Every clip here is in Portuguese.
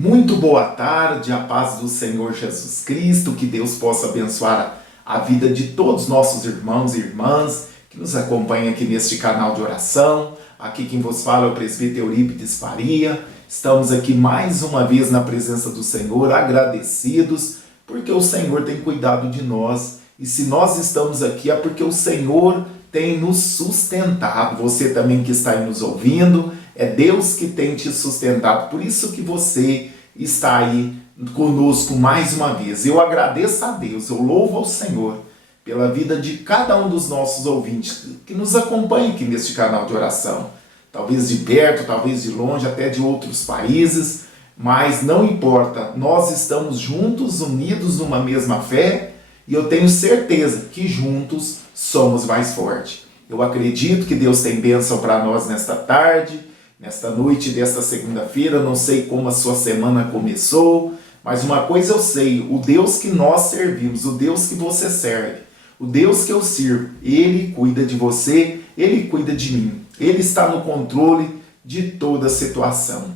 Muito boa tarde, a paz do Senhor Jesus Cristo, que Deus possa abençoar a vida de todos os nossos irmãos e irmãs que nos acompanham aqui neste canal de oração. Aqui quem vos fala é o presbítero Eurípides Faria. Estamos aqui mais uma vez na presença do Senhor, agradecidos, porque o Senhor tem cuidado de nós. E se nós estamos aqui é porque o Senhor tem nos sustentado. Você também que está aí nos ouvindo, é Deus que tem te sustentado. Por isso que você está aí conosco mais uma vez. Eu agradeço a Deus, eu louvo ao Senhor pela vida de cada um dos nossos ouvintes que nos acompanha aqui neste canal de oração. Talvez de perto, talvez de longe, até de outros países, mas não importa. Nós estamos juntos, unidos numa mesma fé, e eu tenho certeza que juntos somos mais fortes. Eu acredito que Deus tem bênção para nós nesta tarde, nesta noite desta segunda-feira. Não sei como a sua semana começou, mas uma coisa eu sei: o Deus que nós servimos, o Deus que você serve, o Deus que eu sirvo, Ele cuida de você, Ele cuida de mim. Ele está no controle de toda a situação.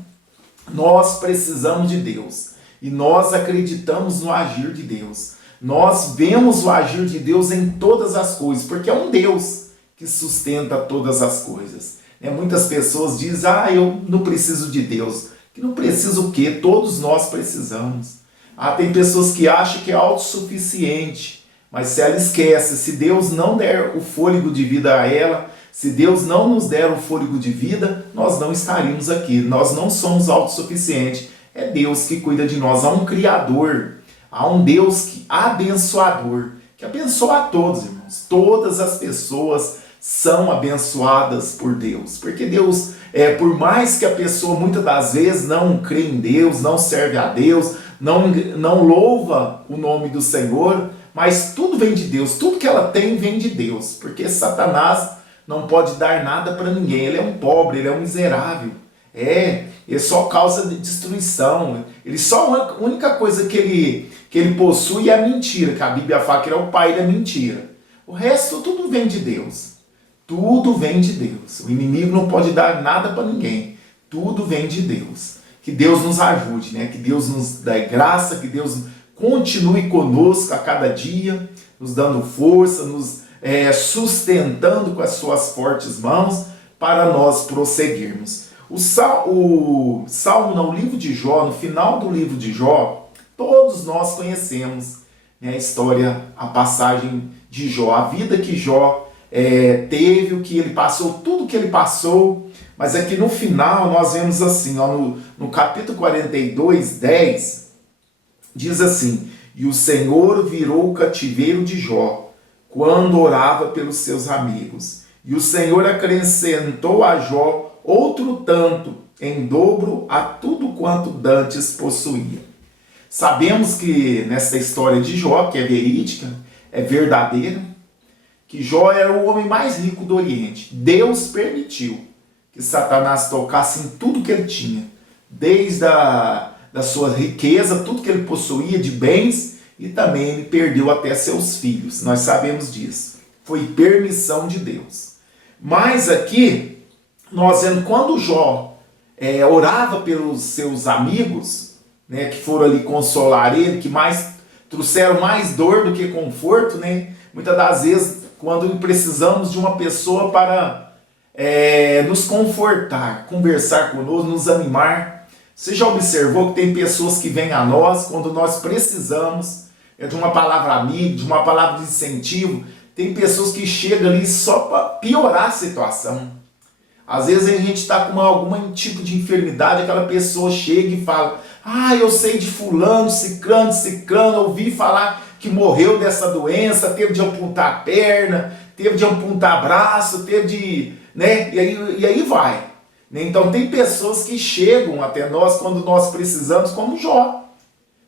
Nós precisamos de Deus e nós acreditamos no agir de Deus. Nós vemos o agir de Deus em todas as coisas, porque é um Deus que sustenta todas as coisas. Muitas pessoas dizem: eu não preciso de Deus. Que não precisa o quê? Todos nós precisamos. Tem pessoas que acham que é autossuficiente, mas se ela esquece, se Deus não der o fôlego de vida a ela, se Deus não nos der o fôlego de vida, nós não estaríamos aqui. Nós não somos autossuficientes. É Deus que cuida de nós. Há um Criador, há um Deus abençoador, que abençoa a todos, irmãos. Todas as pessoas são abençoadas por Deus. Porque Deus, por mais que a pessoa muitas das vezes não crê em Deus, não serve a Deus, não louva o nome do Senhor, mas tudo vem de Deus. Tudo que ela tem vem de Deus. Porque Satanás não pode dar nada para ninguém. Ele é um pobre, ele é um miserável. Ele só causa destruição. A única coisa que ele possui é a mentira, que a Bíblia fala que ele é o pai da mentira. O resto tudo vem de Deus. Tudo vem de Deus. O inimigo não pode dar nada para ninguém. Tudo vem de Deus. Que Deus nos ajude, que Deus nos dê graça, que Deus continue conosco a cada dia, nos dando força, nos sustentando com as suas fortes mãos para nós prosseguirmos. O livro de Jó, no final do livro de Jó, todos nós conhecemos a história, a passagem de Jó, a vida que Jó teve, o que ele passou, tudo que ele passou. Mas aqui no final nós vemos assim, no capítulo 42, 10, diz assim: e o Senhor virou o cativeiro de Jó quando orava pelos seus amigos. E o Senhor acrescentou a Jó outro tanto, em dobro a tudo quanto dantes possuía. Sabemos que nessa história de Jó, que é verídica, é verdadeira, que Jó era o homem mais rico do Oriente. Deus permitiu que Satanás tocasse em tudo que ele tinha, desde da sua riqueza, tudo que ele possuía de bens, e também ele perdeu até seus filhos. Nós sabemos disso. Foi permissão de Deus. Mas aqui, nós vemos quando Jó orava pelos seus amigos, que foram ali consolar ele, que trouxeram mais dor do que conforto, muitas das vezes, quando precisamos de uma pessoa para nos confortar, conversar conosco, nos animar. Você já observou que tem pessoas que vêm a nós quando nós precisamos de uma palavra amiga, de uma palavra de incentivo? Tem pessoas que chegam ali só para piorar a situação. Às vezes a gente está com algum tipo de enfermidade, aquela pessoa chega e fala: eu sei de fulano, ciclano, ouvi falar que morreu dessa doença, teve de amputar a perna, teve de amputar braço, teve de... E aí vai. Então tem pessoas que chegam até nós quando nós precisamos, como Jó.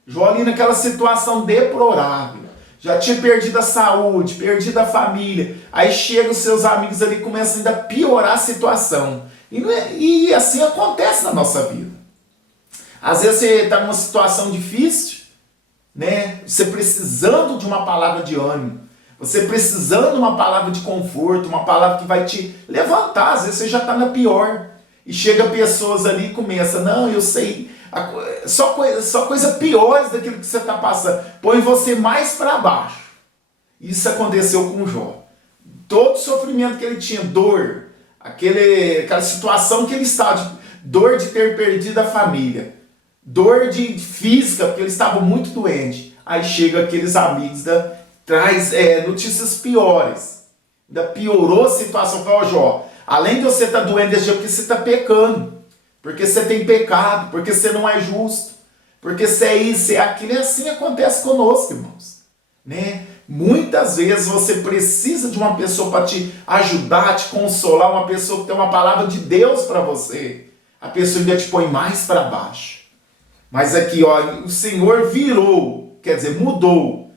Jó ali naquela situação deplorável. Já tinha perdido a saúde, perdido a família. Aí chegam os seus amigos ali e começam ainda a piorar a situação. E assim acontece na nossa vida. Às vezes você está numa situação difícil, você precisando de uma palavra de ânimo, você precisando de uma palavra de conforto, uma palavra que vai te levantar. Às vezes você já está na pior. E chega pessoas ali e começa: não, eu sei Só coisa piores daquilo que você está passando. Põe você mais para baixo. Isso aconteceu com Jó. Todo o sofrimento que ele tinha, dor, aquela situação que ele estava, dor de ter perdido a família, dor de física, porque ele estava muito doente. Aí chega aqueles amigos, traz notícias piores. Ainda piorou a situação. Fala, Jó, além de você estar doente desse jeito, porque você está pecando, porque você tem pecado, porque você não é justo, porque você é isso, é aquilo. E assim acontece conosco, irmãos. Né? Muitas vezes você precisa de uma pessoa para te ajudar, te consolar, uma pessoa que tem uma palavra de Deus para você. A pessoa ainda te põe mais para baixo. Mas aqui, ó, o Senhor virou, quer dizer, mudou,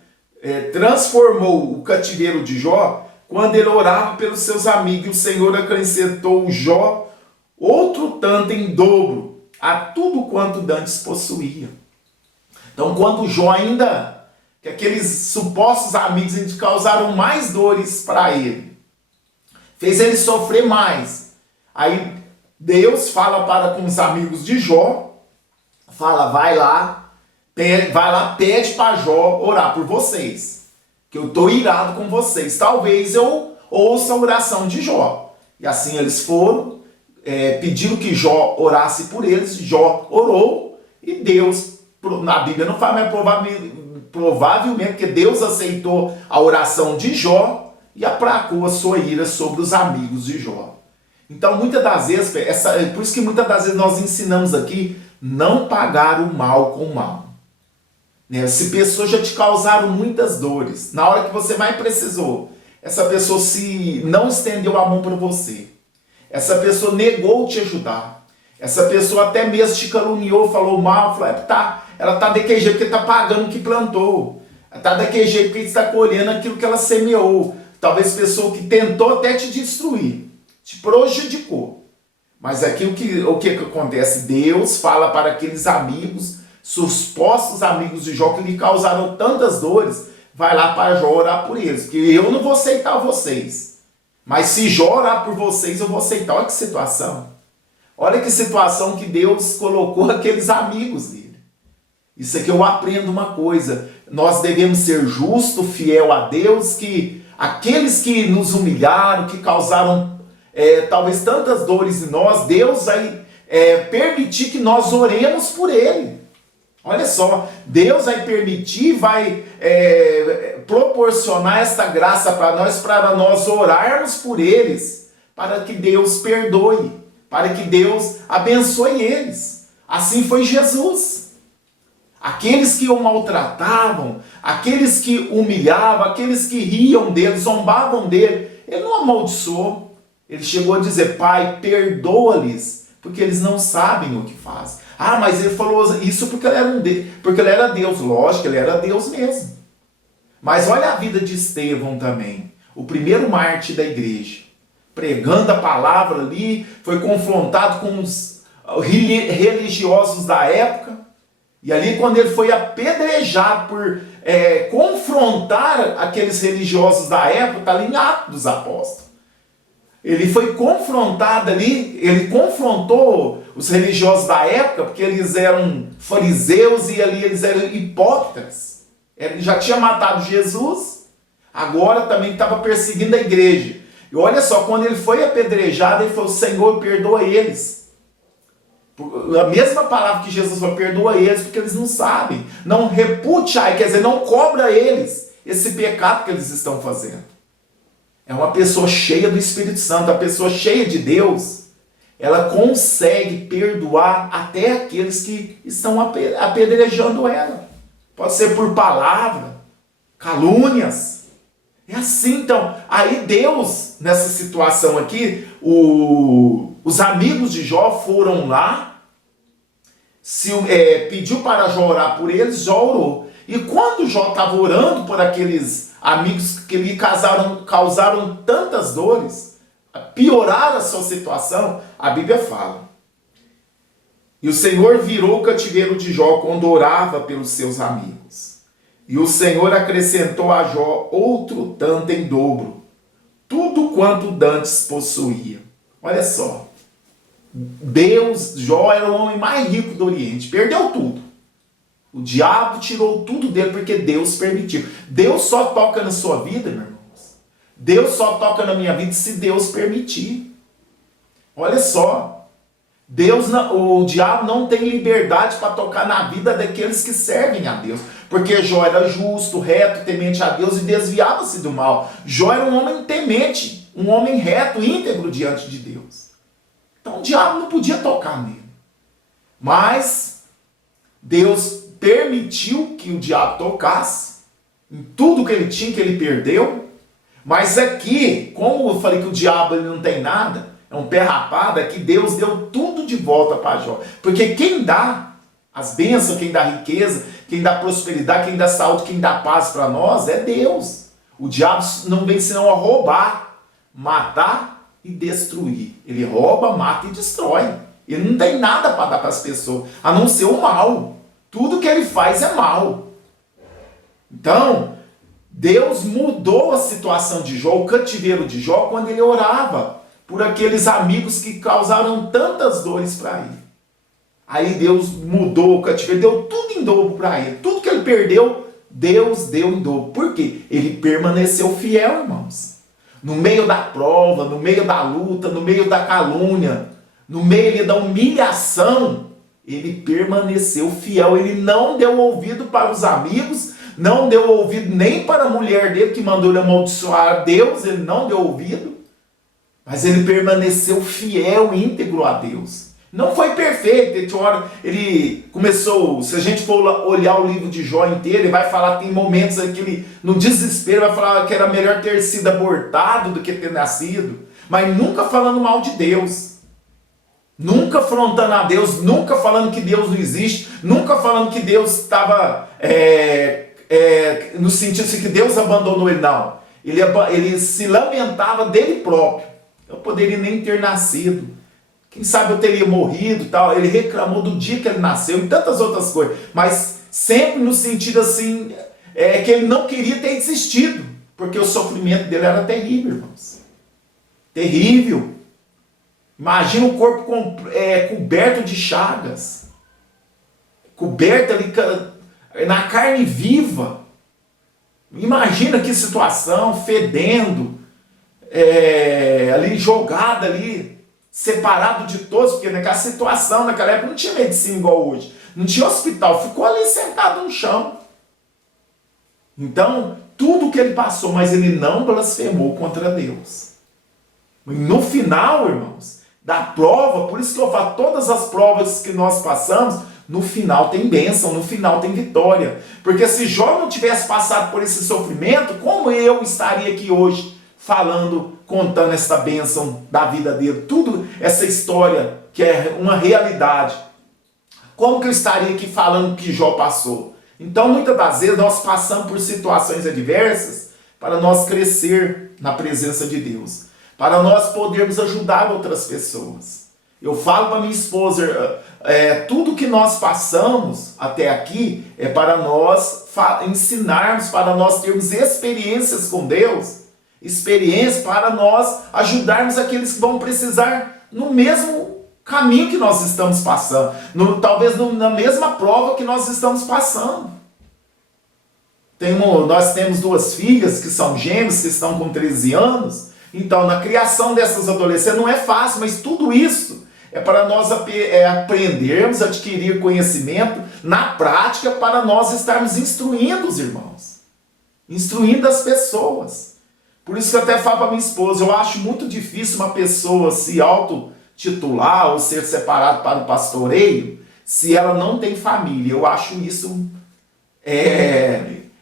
transformou o cativeiro de Jó quando ele orava pelos seus amigos. E o Senhor acrescentou Jó outro tanto em dobro a tudo quanto dantes possuía. Então, quando Jó ainda, que aqueles supostos amigos causaram mais dores para ele, fez ele sofrer mais. Aí Deus fala com os amigos de Jó, fala, vai lá, pede para Jó orar por vocês, que eu estou irado com vocês. Talvez eu ouça a oração de Jó. E assim eles foram, pediram que Jó orasse por eles. Jó orou e Deus, na Bíblia não fala, mas provavelmente que Deus aceitou a oração de Jó e aplacou a sua ira sobre os amigos de Jó. Então, muitas das vezes, por isso que muitas das vezes nós ensinamos aqui, não pagar o mal com o mal. Né? Se pessoas já te causaram muitas dores, na hora que você mais precisou, essa pessoa não estendeu a mão para você, essa pessoa negou te ajudar, essa pessoa até mesmo te caluniou, falou mal, falou, ela está daquele jeito porque está pagando o que plantou, está daquele jeito porque está colhendo aquilo que ela semeou. Talvez pessoa que tentou até te destruir, te prejudicou. Mas aqui o que acontece? Deus fala para aqueles amigos, supostos amigos de Jó, que lhe causaram tantas dores, vai lá para Jó orar por eles, porque eu não vou aceitar vocês. Mas se Jó orar por vocês, eu vou aceitar. Olha que situação. Olha que situação que Deus colocou aqueles amigos dele. Isso aqui eu aprendo uma coisa. Nós devemos ser justos, fiel a Deus, que aqueles que nos humilharam, que causaram talvez tantas dores em nós, Deus vai permitir que nós oremos por ele. Olha só, Deus vai permitir, vai proporcionar esta graça para nós orarmos por eles, para que Deus perdoe, para que Deus abençoe eles. Assim foi Jesus. Aqueles que o maltratavam, aqueles que humilhavam, aqueles que riam dele, zombavam dele, ele não amaldiçoou. Ele chegou a dizer, Pai, perdoa-lhes, porque eles não sabem o que fazem. Ah, mas ele falou isso porque ele era Deus. Lógico, ele era Deus mesmo. Mas olha a vida de Estevão também, o primeiro mártir da igreja. Pregando a palavra ali, foi confrontado com os religiosos da época. E ali quando ele foi apedrejado por confrontar aqueles religiosos da época, está ali em Atos dos Apóstolos. Ele foi confrontado ali, ele confrontou os religiosos da época, porque eles eram fariseus e ali eles eram hipócritas. Ele já tinha matado Jesus, agora também estava perseguindo a igreja. E olha só, quando ele foi apedrejado, ele falou, Senhor, perdoa eles. A mesma palavra que Jesus falou, perdoa eles, porque eles não sabem. Não repute, quer dizer, não cobra eles esse pecado que eles estão fazendo. É uma pessoa cheia do Espírito Santo, a pessoa cheia de Deus, ela consegue perdoar até aqueles que estão apedrejando ela. Pode ser por palavra, calúnias. É assim, então. Aí Deus, nessa situação aqui, os amigos de Jó foram lá, pediu para Jó orar por eles, Jó orou. E quando Jó estava orando por aqueles amigos que lhe causaram tantas dores, pioraram a sua situação, a Bíblia fala. E o Senhor virou o cativeiro de Jó quando orava pelos seus amigos. E o Senhor acrescentou a Jó outro tanto em dobro, tudo quanto dantes possuía. Olha só, Jó era o homem mais rico do Oriente, perdeu tudo. O diabo tirou tudo dele porque Deus permitiu. Deus só toca na sua vida, meu irmãos. Deus só toca na minha vida se Deus permitir. Olha só, o diabo não tem liberdade para tocar na vida daqueles que servem a Deus. Porque Jó era justo, reto, temente a Deus e desviava-se do mal. Jó era um homem temente, um homem reto, íntegro diante de Deus. Então o diabo não podia tocar nele. Mas Deus permitiu que o diabo tocasse em tudo que ele tinha, que ele perdeu. Mas aqui, como eu falei que o diabo ele não tem nada, é um pé rapado, é que Deus deu tudo de volta para Jó. Porque quem dá as bênçãos, quem dá riqueza, quem dá prosperidade, quem dá saúde, quem dá paz para nós é Deus. O diabo não vem senão a roubar, matar e destruir. Ele rouba, mata e destrói. Ele não tem nada para dar para as pessoas, a não ser o mal. Tudo que ele faz é mal. Então, Deus mudou a situação de Jó, o cativeiro de Jó, quando ele orava por aqueles amigos que causaram tantas dores para ele. Aí Deus mudou o cativeiro, deu tudo em dobro para ele. Tudo que ele perdeu, Deus deu em dobro. Por quê? Ele permaneceu fiel, irmãos. No meio da prova, no meio da luta, no meio da calúnia, no meio da humilhação, ele permaneceu fiel. Ele não deu ouvido para os amigos, não deu ouvido nem para a mulher dele que mandou ele amaldiçoar a Deus, ele não deu ouvido. Mas ele permaneceu fiel, íntegro a Deus. Não foi perfeito. Ele começou, se a gente for olhar o livro de Jó inteiro, ele vai falar, tem momentos aí que ele, no desespero, vai falar que era melhor ter sido abortado do que ter nascido. Mas nunca falando mal de Deus. Nunca afrontando a Deus, nunca falando que Deus não existe, nunca falando que Deus estava no sentido assim, que Deus abandonou ele, não. Ele se lamentava dele próprio. Eu poderia nem ter nascido. Quem sabe eu teria morrido e tal. Ele reclamou do dia que ele nasceu e tantas outras coisas. Mas sempre no sentido assim, que ele não queria ter existido. Porque o sofrimento dele era terrível, irmãos. Terrível. Imagina o corpo coberto de chagas. Coberto ali na carne viva. Imagina que situação, fedendo. Ali jogado ali, separado de todos, porque naquela situação, naquela época não tinha medicina igual hoje, não tinha hospital, ficou ali sentado no chão. Então, tudo que ele passou, mas ele não blasfemou contra Deus. E no final, irmãos, da prova, por isso que eu falo, todas as provas que nós passamos, no final tem bênção, no final tem vitória. Porque se Jó não tivesse passado por esse sofrimento, como eu estaria aqui hoje, falando, contando essa bênção da vida dele, tudo essa história que é uma realidade. Como que eu estaria aqui falando que Jó passou? Então, muitas das vezes, nós passamos por situações adversas para nós crescer na presença de Deus, para nós podermos ajudar outras pessoas. Eu falo para minha esposa, tudo que nós passamos até aqui é para nós ensinarmos, para nós termos experiências com Deus, experiência para nós ajudarmos aqueles que vão precisar no mesmo caminho que nós estamos passando, talvez na mesma prova que nós estamos passando. Nós temos 2 filhas que são gêmeas, que estão com 13 anos, então na criação dessas adolescentes não é fácil, mas tudo isso é para nós aprendermos, adquirir conhecimento na prática, para nós estarmos instruindo os irmãos, instruindo as pessoas. Por isso que eu até falo para minha esposa, eu acho muito difícil uma pessoa se auto-titular ou ser separada para o pastoreio se ela não tem família. Eu acho isso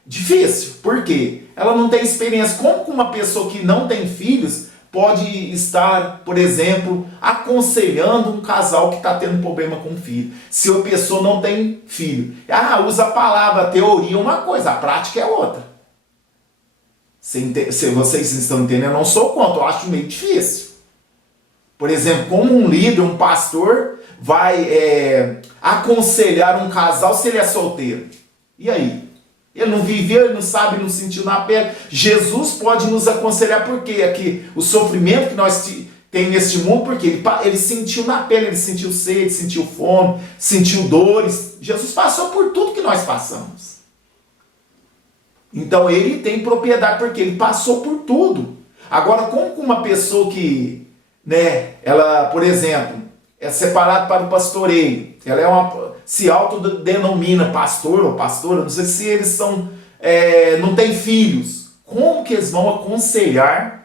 difícil. Por quê? Ela não tem experiência. Como que uma pessoa que não tem filhos pode estar, por exemplo, aconselhando um casal que está tendo problema com o filho? Se a pessoa não tem filho. Usa a palavra, a teoria é uma coisa, a prática é outra. Se vocês estão entendendo, eu não sou contra, eu acho meio difícil. Por exemplo, como um líder, um pastor, vai aconselhar um casal se ele é solteiro. E aí? Ele não viveu, ele não sabe, não sentiu na pele. Jesus pode nos aconselhar, porque aqui o sofrimento que nós tem neste mundo, porque ele sentiu na pele, ele sentiu sede, sentiu fome, sentiu dores. Jesus passou por tudo que nós passamos. Então ele tem propriedade, porque ele passou por tudo. Agora, como uma pessoa que, ela, por exemplo, é separada para o pastoreio, ela se autodenomina pastor ou pastora, não sei se eles não têm filhos. Como que eles vão aconselhar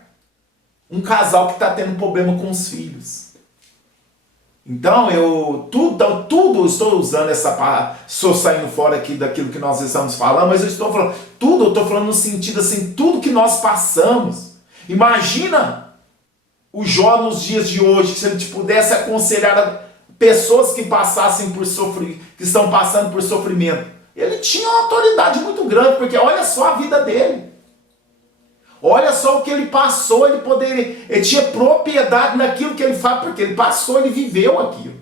um casal que está tendo problema com os filhos? Então, tudo eu estou usando essa palavra, estou saindo fora aqui daquilo que nós estamos falando, mas eu estou falando, eu estou falando no sentido assim, tudo que nós passamos. Imagina o Jó nos dias de hoje, se ele pudesse aconselhar pessoas que passassem que estão passando por sofrimento. Ele tinha uma autoridade muito grande, porque olha só a vida dele. Olha só o que ele passou, ele tinha propriedade naquilo que ele faz, porque ele passou, ele viveu aquilo.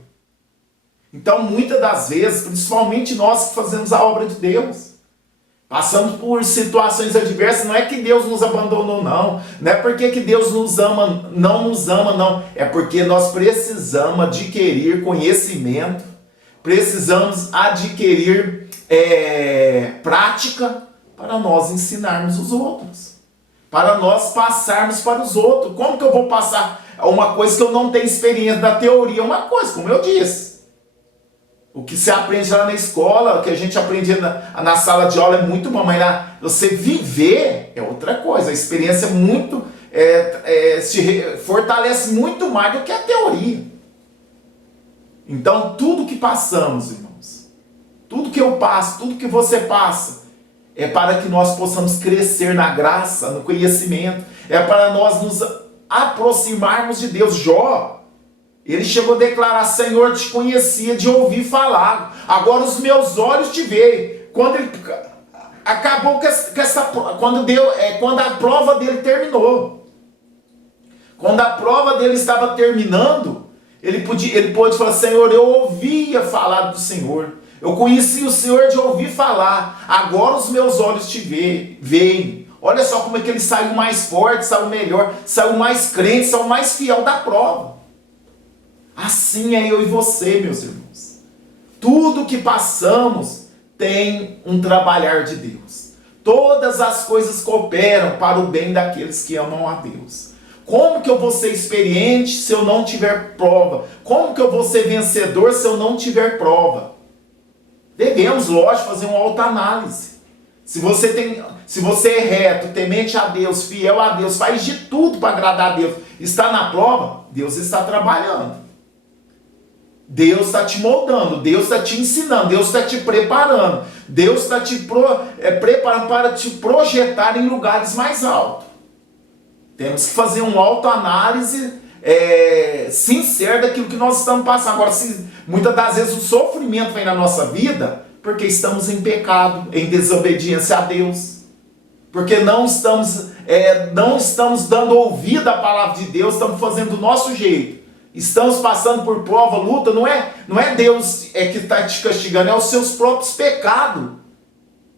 Então, muitas das vezes, principalmente nós que fazemos a obra de Deus, passamos por situações adversas. Não é que Deus nos abandonou, não. Não é porque que Deus não nos ama, não. É porque nós precisamos adquirir conhecimento, precisamos adquirir prática para nós ensinarmos os outros. Para nós passarmos para os outros. Como que eu vou passar uma coisa que eu não tenho experiência? Da teoria é uma coisa, como eu disse. O que se aprende lá na escola, o que a gente aprende na sala de aula é muito bom, mas você viver é outra coisa. A experiência é muito, se fortalece muito mais do que a teoria. Então, tudo que passamos, irmãos, tudo que eu passo, tudo que você passa, é para que nós possamos crescer na graça, no conhecimento. É para nós nos aproximarmos de Deus. Jó, ele chegou a declarar: Senhor, te conhecia de ouvir falar, agora os meus olhos te veem. Quando ele acabou quando a prova dele terminou. Quando a prova dele estava terminando, ele pôde falar: Senhor, eu ouvia falar do Senhor. Eu conheci o Senhor de ouvir falar. Agora os meus olhos te veem. Olha só como é que ele saiu mais forte, saiu melhor, saiu mais crente, saiu mais fiel da prova. Assim é eu e você, meus irmãos. Tudo que passamos tem um trabalhar de Deus. Todas as coisas cooperam para o bem daqueles que amam a Deus. Como que eu vou ser experiente se eu não tiver prova? Como que eu vou ser vencedor se eu não tiver prova? Devemos, lógico, fazer uma autoanálise. Se você é reto, temente a Deus, fiel a Deus, faz de tudo para agradar a Deus, está na prova, Deus está trabalhando. Deus está te moldando, Deus está te ensinando, Deus está te preparando, Deus está te preparando para te projetar em lugares mais altos. Temos que fazer uma autoanálise sincero daquilo que nós estamos passando. Agora, muitas das vezes o sofrimento vem na nossa vida porque estamos em pecado, em desobediência a Deus, porque não estamos dando ouvido à palavra de Deus, estamos fazendo do nosso jeito, estamos passando por prova, luta. Não é Deus que está te castigando, é os seus próprios pecados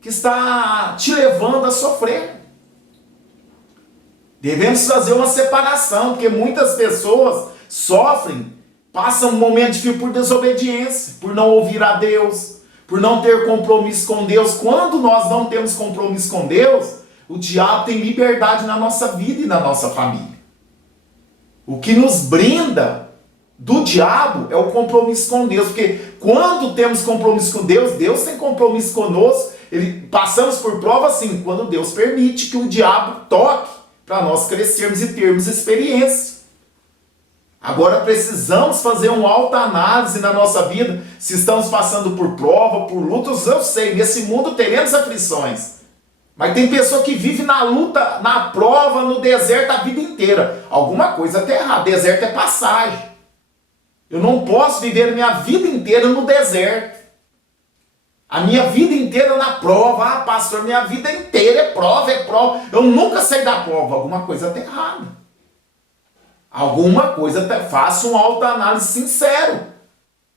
que está te levando a sofrer. Devemos fazer uma separação, porque muitas pessoas sofrem, passam um momento difícil por desobediência, por não ouvir a Deus, por não ter compromisso com Deus. Quando nós não temos compromisso com Deus, o diabo tem liberdade na nossa vida e na nossa família. O que nos brinda do diabo é o compromisso com Deus, porque quando temos compromisso com Deus, Deus tem compromisso conosco. Passamos por prova assim, quando Deus permite que o diabo toque, para nós crescermos e termos experiência. Agora precisamos fazer uma autoanálise na nossa vida, se estamos passando por prova, por lutas. Eu sei, nesse mundo teremos aflições, mas tem pessoa que vive na luta, na prova, no deserto a vida inteira. Alguma coisa está errada. Deserto é passagem. Eu não posso viver a minha vida inteira no deserto. A minha vida inteira na prova. Ah, pastor, minha vida inteira é prova, é prova. Eu nunca saí da prova. Alguma coisa está errada. Alguma coisa está... Faça uma autoanálise sincero.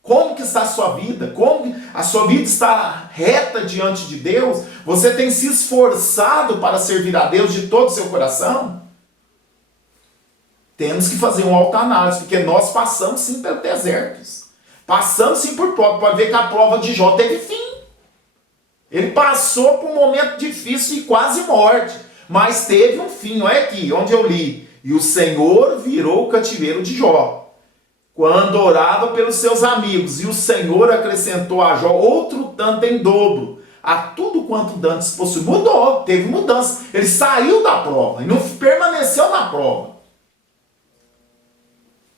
Como que está a sua vida? Como a sua vida está reta diante de Deus? Você tem se esforçado para servir a Deus de todo o seu coração? Temos que fazer uma autoanálise, porque nós passamos sim pelos desertos. Passamos sim por prova. Pode ver que a prova de Jó teve fim. Ele passou por um momento difícil e quase morte. Mas teve um fim. Olha aqui, onde eu li. E o Senhor virou o cativeiro de Jó, quando orava pelos seus amigos. E o Senhor acrescentou a Jó outro tanto em dobro, a tudo quanto dantes possuía. Mudou, teve mudança. Ele saiu da prova e não permaneceu na prova.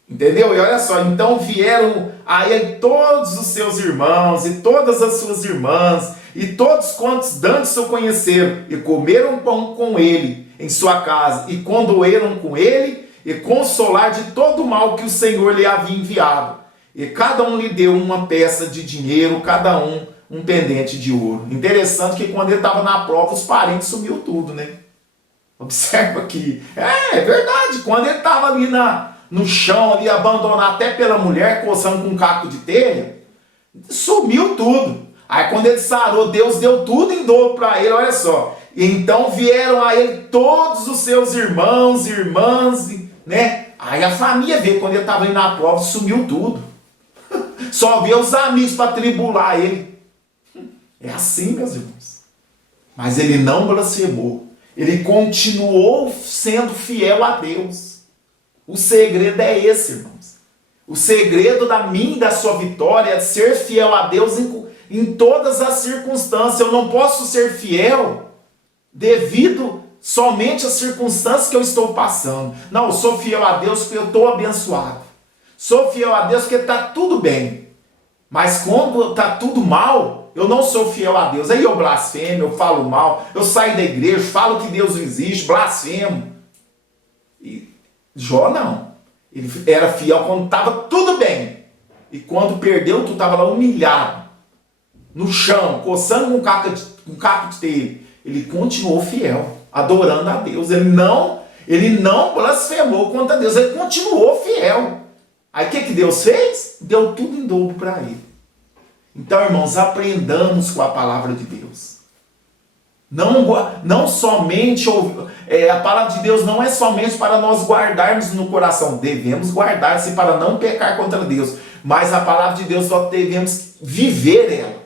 Entendeu? E olha só, então vieram a ele todos os seus irmãos e todas as suas irmãs e todos quantos dantes o conheceram e comeram pão com ele em sua casa e condoeram com ele e consolar de todo o mal que o Senhor lhe havia enviado. E cada um lhe deu uma peça de dinheiro, cada um pendente de ouro. Interessante que quando ele estava na prova, os parentes sumiu tudo, né? Observa aqui. É verdade. Quando ele estava ali no chão, ali abandonado até pela mulher, coçando com um caco de telha, sumiu tudo. Aí quando ele sarou, Deus deu tudo em dobro para ele, olha só. E então vieram a ele todos os seus irmãos, irmãs, né? Aí a família veio, quando ele estava indo na prova, sumiu tudo. Só veio os amigos para tribular ele. É assim, meus irmãos. Mas ele não blasfemou. Ele continuou sendo fiel a Deus. O segredo é esse, irmãos. O segredo da minha e da sua vitória é ser fiel a Deus em todas as circunstâncias. Eu não posso ser fiel devido somente às circunstâncias que eu estou passando. Não, eu sou fiel a Deus porque eu estou abençoado. Sou fiel a Deus porque está tudo bem. Mas quando está tudo mal, eu não sou fiel a Deus. Aí eu blasfemo, eu falo mal, eu saio da igreja, falo que Deus não existe, blasfemo. E Jó não. Ele era fiel quando estava tudo bem. E quando perdeu, tu estava lá humilhado, no chão, coçando com um caco de telha. Ele continuou fiel, adorando a Deus. Ele não blasfemou contra Deus, ele continuou fiel. Aí o que Deus fez? Deu tudo em dobro para ele. Então, irmãos, aprendamos com a palavra de Deus. Não somente a palavra de Deus não é somente para nós guardarmos no coração. Devemos guardar-se para não pecar contra Deus. Mas a palavra de Deus nós devemos viver ela.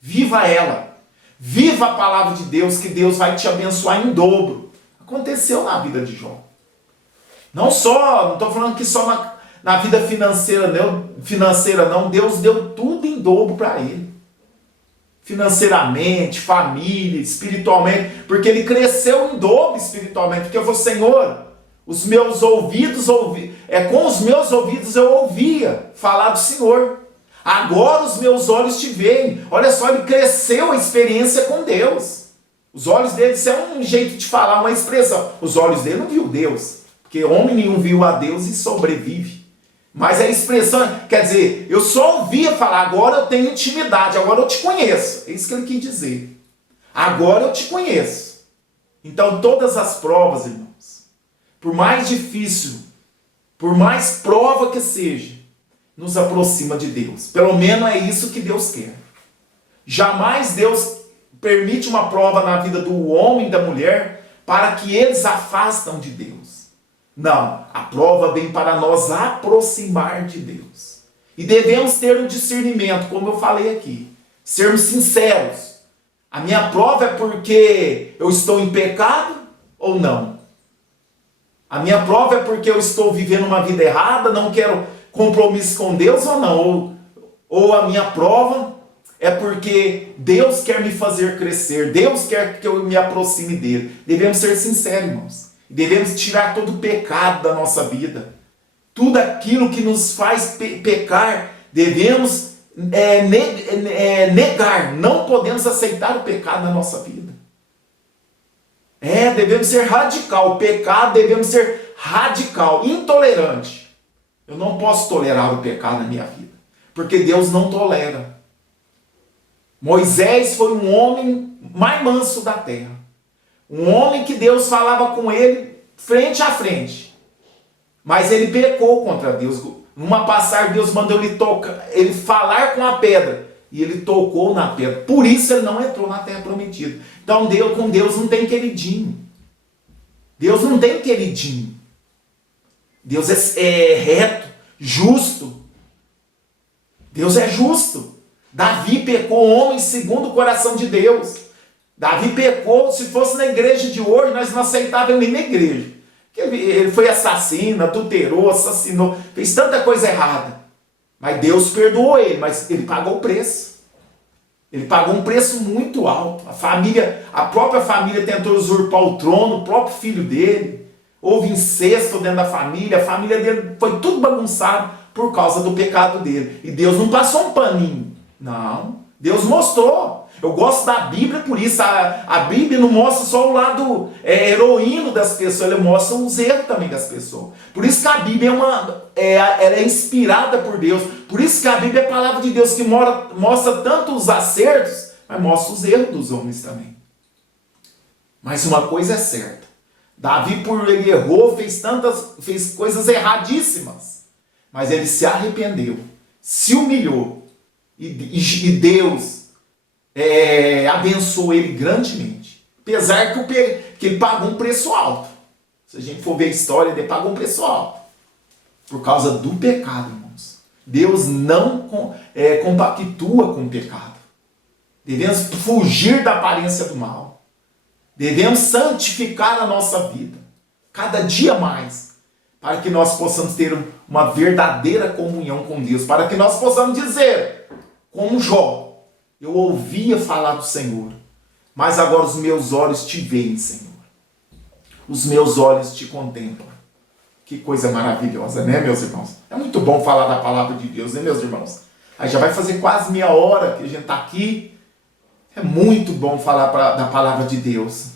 Viva ela. Viva a palavra de Deus, que Deus vai te abençoar em dobro. Aconteceu na vida de Jó. Não estou falando que só na vida financeira não. Deus deu tudo em dobro para ele. Financeiramente, família, espiritualmente, porque ele cresceu em dobro espiritualmente, porque eu falei, Senhor, os meus ouvidos com os meus ouvidos eu ouvia falar do Senhor. Agora os meus olhos te veem. Olha só, ele cresceu a experiência com Deus. Os olhos dele, isso é um jeito de falar, uma expressão. Os olhos dele não viu Deus, porque homem nenhum viu a Deus e sobrevive. Mas a expressão, quer dizer, eu só ouvia falar, agora eu tenho intimidade, agora eu te conheço. É isso que ele quis dizer. Agora eu te conheço. Então todas as provas, irmãos, por mais difícil, por mais prova que seja, nos aproxima de Deus. Pelo menos é isso que Deus quer. Jamais Deus permite uma prova na vida do homem e da mulher para que eles afastam de Deus. Não, a prova vem para nós aproximar de Deus. E devemos ter um discernimento, como eu falei aqui. Sermos sinceros. A minha prova é porque eu estou em pecado ou não? A minha prova é porque eu estou vivendo uma vida errada, não quero compromisso com Deus ou não? Ou a minha prova é porque Deus quer me fazer crescer, Deus quer que eu me aproxime dele. Devemos ser sinceros, irmãos. Devemos tirar todo o pecado da nossa vida. Tudo aquilo que nos faz pecar, devemos negar. Não podemos aceitar o pecado na nossa vida. Devemos ser radical. O pecado devemos ser radical, intolerante. Eu não posso tolerar o pecado na minha vida, porque Deus não tolera. Moisés foi um homem mais manso da terra. Um homem que Deus falava com ele frente a frente. Mas ele pecou contra Deus. Numa passagem, Deus mandou ele falar com a pedra. E ele tocou na pedra. Por isso ele não entrou na terra prometida. Então com Deus não tem queridinho. Deus não tem queridinho. Deus é reto, justo. Deus é justo. Davi pecou, homem segundo o coração de Deus. Davi pecou, se fosse na igreja de hoje, nós não aceitávamos nem na igreja. Ele foi assassino, adulterou, assassinou, fez tanta coisa errada. Mas Deus perdoou ele, mas ele pagou o preço. Ele pagou um preço muito alto. A própria família tentou usurpar o trono, o próprio filho dele. Houve incesto dentro da família, a família dele foi tudo bagunçado por causa do pecado dele. E Deus não passou um paninho. Não, Deus mostrou. Eu gosto da Bíblia por isso. A Bíblia não mostra só o lado heroíno das pessoas, ela mostra os erros também das pessoas. Por isso que a Bíblia ela é inspirada por Deus. Por isso que a Bíblia é a palavra de Deus que mostra tanto os acertos, mas mostra os erros dos homens também. Mas uma coisa é certa. Davi, por ele errou, fez coisas erradíssimas. Mas ele se arrependeu, se humilhou. E Deus abençoou ele grandemente. Apesar que ele pagou um preço alto. Se a gente for ver a história, ele pagou um preço alto. Por causa do pecado, irmãos. Deus não compactua com o pecado. Devemos fugir da aparência do mal. Devemos santificar a nossa vida. Cada dia mais. Para que nós possamos ter uma verdadeira comunhão com Deus. Para que nós possamos dizer, como Jó, eu ouvia falar do Senhor, mas agora os meus olhos te veem, Senhor. Os meus olhos te contemplam. Que coisa maravilhosa, né, meus irmãos? É muito bom falar da palavra de Deus, né, meus irmãos? Aí já vai fazer quase meia hora que a gente está aqui. É muito bom falar da palavra de Deus.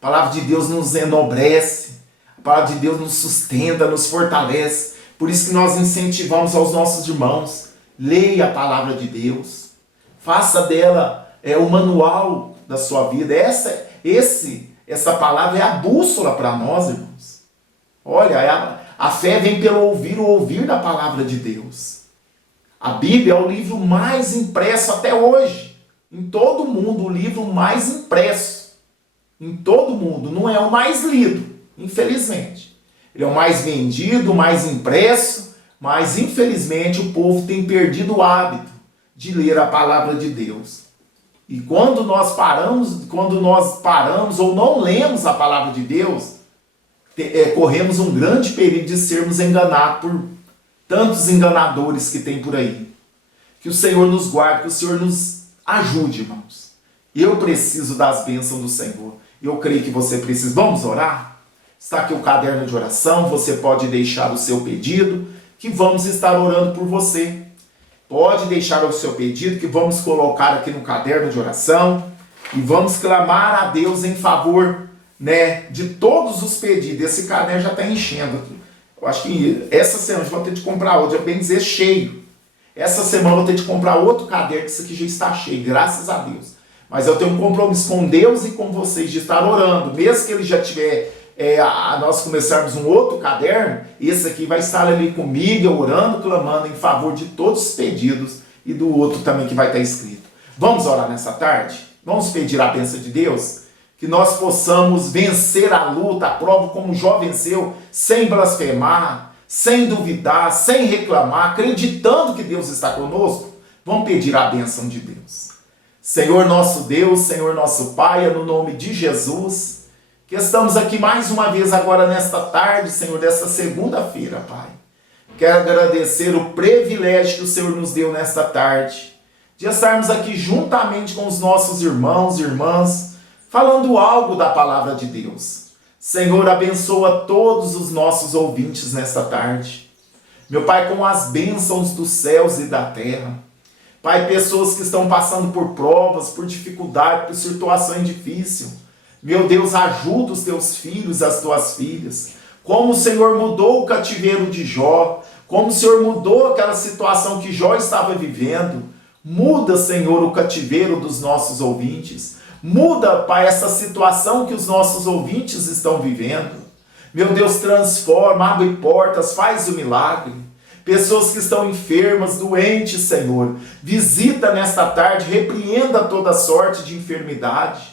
A palavra de Deus nos enobrece. A palavra de Deus nos sustenta, nos fortalece. Por isso que nós incentivamos aos nossos irmãos. Leia a palavra de Deus. Faça dela o manual da sua vida. Essa palavra é a bússola para nós, irmãos. Olha, a fé vem pelo ouvir, o ouvir da palavra de Deus. A Bíblia é o livro mais impresso até hoje. Em todo o mundo, o livro mais impresso. Em todo o mundo. Não é o mais lido, infelizmente. Ele é o mais vendido, o mais impresso, mas infelizmente o povo tem perdido o hábito de ler a palavra de Deus. E quando nós paramos ou não lemos a palavra de Deus, corremos um grande perigo de sermos enganados por tantos enganadores que tem por aí. Que o Senhor nos guarde, que o Senhor nos ajude, irmãos. Eu preciso das bênçãos do Senhor. Eu creio que você precisa. Vamos orar? Está aqui o caderno de oração, você pode deixar o seu pedido, que vamos estar orando por você. Pode deixar o seu pedido, que vamos colocar aqui no caderno de oração, e vamos clamar a Deus em favor, de todos os pedidos. Esse caderno já está enchendo. Eu acho que essa semana eu vou ter de comprar outro, bem dizer, cheio. Essa semana eu vou ter de comprar outro caderno, que isso aqui já está cheio, graças a Deus. Mas eu tenho um compromisso com Deus e com vocês de estar orando. Mesmo que ele já tiver, nós começarmos um outro caderno, esse aqui vai estar ali comigo, orando, clamando em favor de todos os pedidos e do outro também que vai estar escrito. Vamos orar nessa tarde? Vamos pedir a bênção de Deus? Que nós possamos vencer a luta, a prova como Jó venceu, sem blasfemar, sem duvidar, sem reclamar, acreditando que Deus está conosco. Vamos pedir a bênção de Deus. Senhor nosso Deus, Senhor nosso Pai, no nome de Jesus, que estamos aqui mais uma vez agora nesta tarde, Senhor, desta segunda-feira, Pai. Quero agradecer o privilégio que o Senhor nos deu nesta tarde, de estarmos aqui juntamente com os nossos irmãos e irmãs, falando algo da palavra de Deus. Senhor, abençoa todos os nossos ouvintes nesta tarde. Meu Pai, com as bênçãos dos céus e da terra. Pai, pessoas que estão passando por provas, por dificuldade, por situações difíceis. Meu Deus, ajuda os teus filhos, as tuas filhas. Como o Senhor mudou o cativeiro de Jó, como o Senhor mudou aquela situação que Jó estava vivendo. Muda, Senhor, o cativeiro dos nossos ouvintes. Muda, Pai, essa situação que os nossos ouvintes estão vivendo. Meu Deus, transforma, abre portas, faz o milagre. Pessoas que estão enfermas, doentes, Senhor, visita nesta tarde, repreenda toda sorte de enfermidade.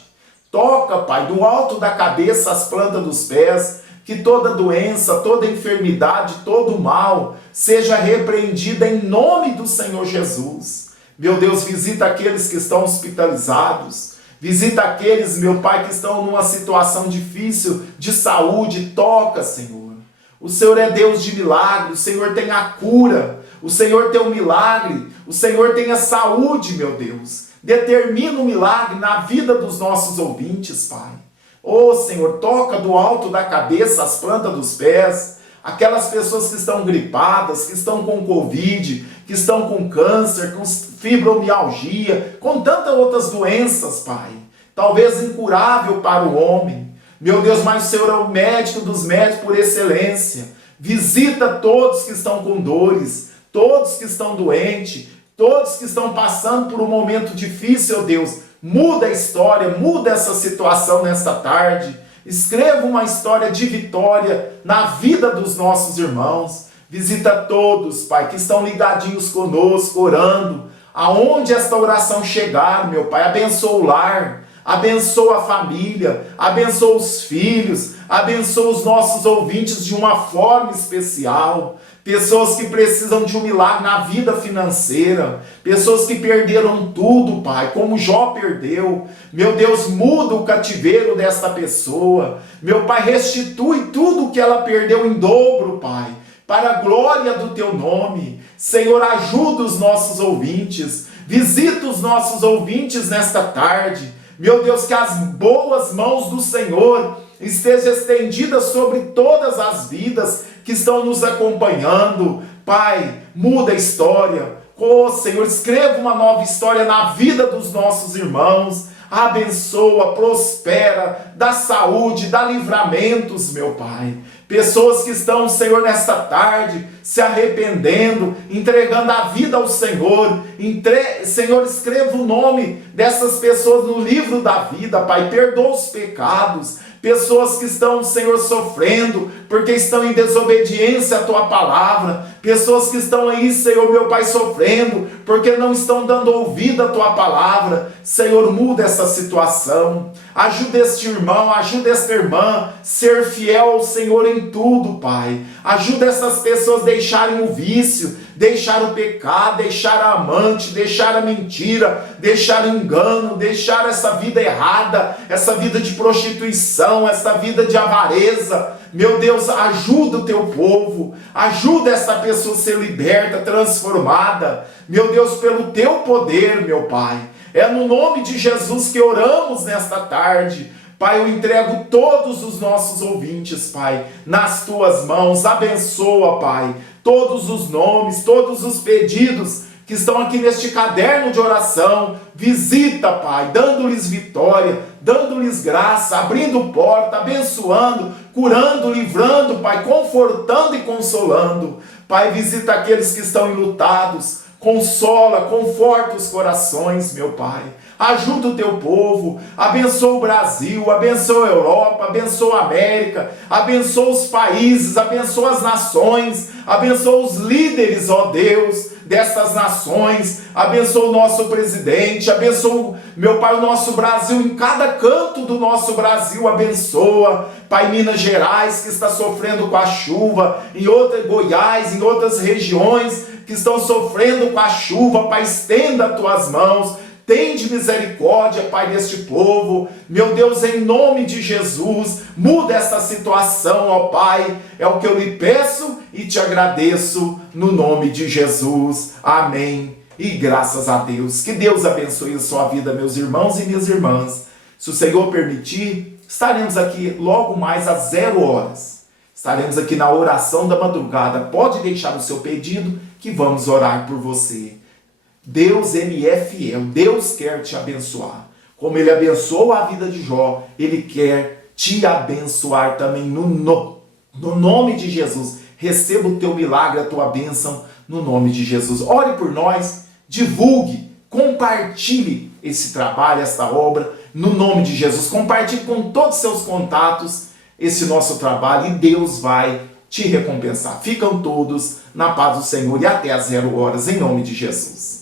Toca, Pai, do alto da cabeça às plantas dos pés, que toda doença, toda enfermidade, todo mal seja repreendida em nome do Senhor Jesus. Meu Deus, visita aqueles que estão hospitalizados, visita aqueles, meu Pai, que estão numa situação difícil de saúde, toca, Senhor. O Senhor é Deus de milagre, o Senhor tem a cura, o Senhor tem o milagre, o Senhor tem a saúde, meu Deus. Determina o milagre na vida dos nossos ouvintes, Pai. Ô Senhor, toca do alto da cabeça às plantas dos pés, aquelas pessoas que estão gripadas, que estão com Covid, que estão com câncer, com fibromialgia, com tantas outras doenças, Pai. Talvez incurável para o homem. Meu Deus, mas o Senhor é o médico dos médicos por excelência. Visita todos que estão com dores, todos que estão doentes, todos que estão passando por um momento difícil, ó Deus. Muda a história, muda essa situação nesta tarde. Escreva uma história de vitória na vida dos nossos irmãos. Visita todos, Pai, que estão ligadinhos conosco, orando. Aonde esta oração chegar, meu Pai, abençoa o lar, abençoa a família, abençoa os filhos, abençoa os nossos ouvintes de uma forma especial. Pessoas que precisam de um milagre na vida financeira, pessoas que perderam tudo, Pai, como Jó perdeu. Meu Deus, muda o cativeiro desta pessoa. Meu Pai, restitui tudo o que ela perdeu em dobro, Pai, para a glória do Teu nome. Senhor, ajuda os nossos ouvintes, visita os nossos ouvintes nesta tarde. Meu Deus, que as boas mãos do Senhor estejam estendidas sobre todas as vidas que estão nos acompanhando. Pai, muda a história. Oh, Senhor, escreva uma nova história na vida dos nossos irmãos. Abençoa, prospera, dá saúde, dá livramentos, meu Pai. Pessoas que estão, Senhor, nesta tarde, se arrependendo, entregando a vida ao Senhor. Senhor, escreva o nome dessas pessoas no livro da vida, Pai. Perdoa os pecados. Pessoas que estão, Senhor, sofrendo porque estão em desobediência à Tua palavra. Pessoas que estão aí, Senhor, meu Pai, sofrendo porque não estão dando ouvido à Tua palavra. Senhor, muda essa situação. Ajuda este irmão, ajuda esta irmã a ser fiel ao Senhor em tudo, Pai. Ajuda essas pessoas a deixarem o vício, deixar o pecado, deixar a amante, deixar a mentira, deixar o engano, deixar essa vida errada, essa vida de prostituição, essa vida de avareza. Meu Deus, ajuda o Teu povo, ajuda essa pessoa a ser liberta, transformada. Meu Deus, pelo Teu poder, meu Pai. É no nome de Jesus que oramos nesta tarde. Pai, eu entrego todos os nossos ouvintes, Pai, nas Tuas mãos. Abençoa, Pai, todos os nomes, todos os pedidos que estão aqui neste caderno de oração. Visita, Pai, dando-lhes vitória, dando-lhes graça, abrindo porta, abençoando, curando, livrando, Pai, confortando e consolando. Pai, visita aqueles que estão enlutados. Consola, conforta os corações, meu Pai. Ajuda o Teu povo, abençoa o Brasil, abençoa a Europa, abençoa a América, abençoa os países, abençoa as nações, abençoa os líderes, ó Deus, destas nações, abençoa o nosso presidente, abençoa, meu Pai, o nosso Brasil, em cada canto do nosso Brasil, abençoa, Pai, Minas Gerais, que está sofrendo com a chuva, Goiás, em outras regiões, que estão sofrendo com a chuva, Pai, estenda as Tuas mãos, tende misericórdia, Pai, deste povo. Meu Deus, em nome de Jesus, muda essa situação, ó Pai, é o que eu lhe peço e te agradeço, no nome de Jesus, amém, e graças a Deus. Que Deus abençoe a sua vida, meus irmãos e minhas irmãs. Se o Senhor permitir, estaremos aqui logo mais às 0 horas. Estaremos aqui na oração da madrugada. Pode deixar o seu pedido que vamos orar por você. Deus, Ele é fiel. Deus quer te abençoar. Como Ele abençoou a vida de Jó, Ele quer te abençoar também no nome de Jesus. Receba o teu milagre, a tua bênção no nome de Jesus. Ore por nós, divulgue, compartilhe esse trabalho, esta obra, no nome de Jesus. Compartilhe com todos os seus contatos esse nosso trabalho e Deus vai te recompensar. Ficam todos na paz do Senhor e até às 0 horas, em nome de Jesus.